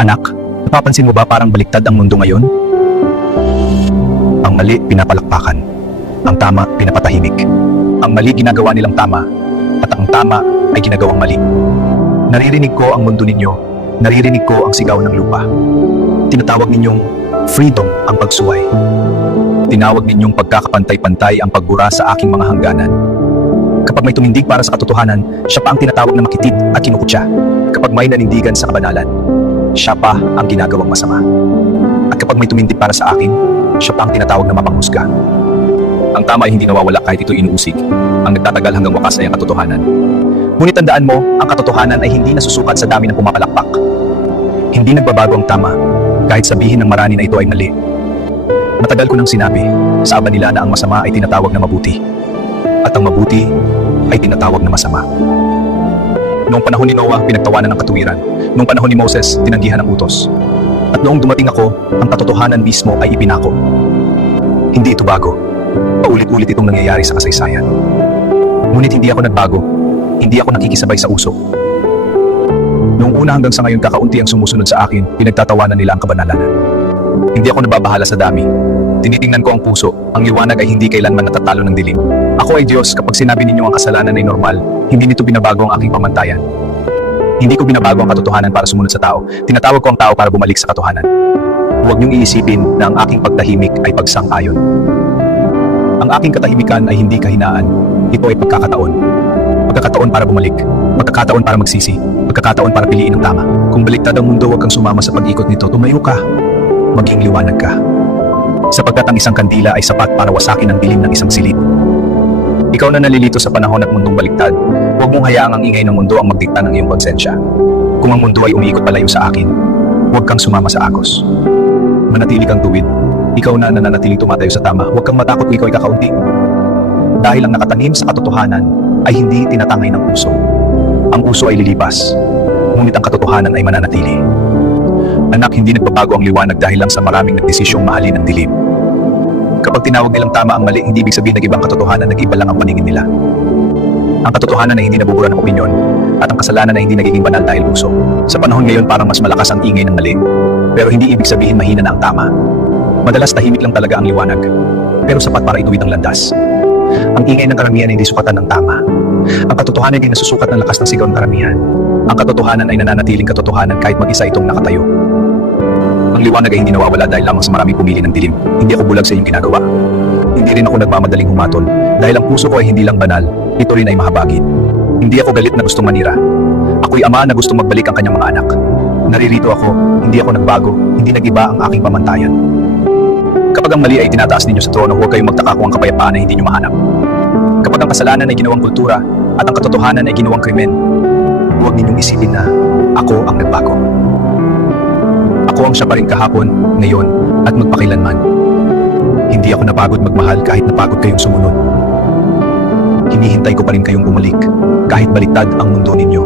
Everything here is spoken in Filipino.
Anak, napapansin mo ba parang baliktad ang mundo ngayon? Ang mali, pinapalakpakan. Ang tama, pinapatahimik. Ang mali, ginagawa nilang tama. At ang tama ay ginagawang mali. Naririnig ko ang mundo ninyo. Naririnig ko ang sigaw ng lupa. Tinatawag ninyong freedom ang pagsuway. Tinawag ninyong pagkakapantay-pantay ang pagbura sa aking mga hangganan. Kapag may tumindig para sa katotohanan, siya pa ang tinatawag na makitid at kinukutya. Kapag may nanindigan sa kabanalan, siya pa ang ginagawang masama. At kapag may tumindig para sa akin, siya pa ang tinatawag na mapanghusga. Ang tama ay hindi nawawala kahit ito inuusig. Ang nagtatagal hanggang wakas ay ang katotohanan. Ngunit tandaan mo, ang katotohanan ay hindi nasusukat sa dami ng pumapalakpak. Hindi nagbabago ang tama, kahit sabihin ng marami na ito ay mali. Matagal ko nang sinabi, sa aba nila na ang masama ay tinatawag na mabuti. At ang mabuti ay tinatawag na masama. Noong panahon ni Noah, pinagtawanan ng katuwiran. Noong panahon ni Moses, tinanggihan ng utos. At noong dumating ako, ang katotohanan mismo ay ipinako. Hindi ito bago. Paulit-ulit itong nangyayari sa kasaysayan. Ngunit hindi ako nagbago. Hindi ako nakikisabay sa uso. Noong una hanggang sa ngayon, kakaunti ang sumusunod sa akin, pinagtatawanan nila ang kabanalan. Hindi ako nababahala sa dami. Tinitingnan ko ang puso. Ang liwanag ay hindi kailanman natatalo ng dilim. Ako ay Diyos. Kapag sinabi ninyo ang kasalanan ay normal, hindi nito binabago ang aking pamantayan. Hindi ko binabago ang katotohanan para sumunod sa tao. Tinatawag ko ang tao para bumalik sa katotohanan. Huwag niyong iisipin na ang aking pagtahimik ay pagsang-ayon. Ang aking katahimikan ay hindi kahinaan. Ito ay pagkakataon. Pagkakataon para bumalik. Pagkakataon para magsisi. Pagkakataon para piliin ang tama. Kung baliktad ang mundo, huwag kang sumama sa pag-ikot nito. Tumayo ka. Maging liwanag ka. Sapagkat ang isang kandila ay sapat para wasakin ang dilim ng isang silid. Ikaw na nalilito sa panahon at mundong baliktad, huwag mong hayaang ang ingay ng mundo ang magdikta ng iyong konsensya. Kung ang mundo ay umiikot palayo sa akin, huwag kang sumama sa agos. Manatili kang tuwid. Ikaw na nananatiling tumatayo sa tama, huwag kang matakot kung ikaw ay kakaunti. Dahil ang nakatanim sa katotohanan ay hindi tinatangay ng uso. Ang uso ay lilipas, ngunit ang katotohanan ay mananatili. Anak, hindi nagbabago ang liwanag dahil lang sa maraming nagdesisyong mahalin ang dilim. Kapag tinawag nilang tama ang mali, hindi ibig sabihin nag-ibang katotohanan, nag-iba lang ang paningin nila. Ang katotohanan ay hindi nabubura ng opinyon, at ang kasalanan ay hindi nagiging banal dahil uso. Sa panahon ngayon, parang mas malakas ang ingay ng mali, pero hindi ibig sabihin mahina na ang tama. Madalas tahimik lang talaga ang liwanag, pero sapat para ituwid ang landas. Ang ingay ng karamihan ay hindi sukatan ng tama. Ang katotohanan ay nasusukat ng lakas ng sigaw ng karamihan. Ang katotohanan ay nananatiling katotohanan kahit mag-isa itong nakatayo. Ang liwanag ay hindi nawawala dahil lamang sa maraming pumili ng dilim. Hindi ako bulag sa iyong ginagawa. Hindi rin ako nagmamadaling humatol. Dahil ang puso ko ay hindi lang banal, ito rin ay mahabagin. Hindi ako galit na gustong manira. Ako'y ama na gustong magbalik ang kanyang mga anak. Naririto ako, hindi ako nagbago, hindi nag-iba ang aking pamantayan. Kapag ang mali ay tinataas ninyo sa trono, huwag kayong magtaka kung ang kapayapaan ay hindi nyo mahanap. Kapag ang kasalanan ay ginawang kultura at ang katotohanan ay ginawang krimen, huwag ninyong isipin na ako ang nagbago. Ako ang siya pa rin kahapon, ngayon, at magpakilanman. Hindi ako napagod magmahal kahit napagod kayong sumunod. Hinihintay ko pa rin kayong bumalik, kahit baliktad ang mundo ninyo.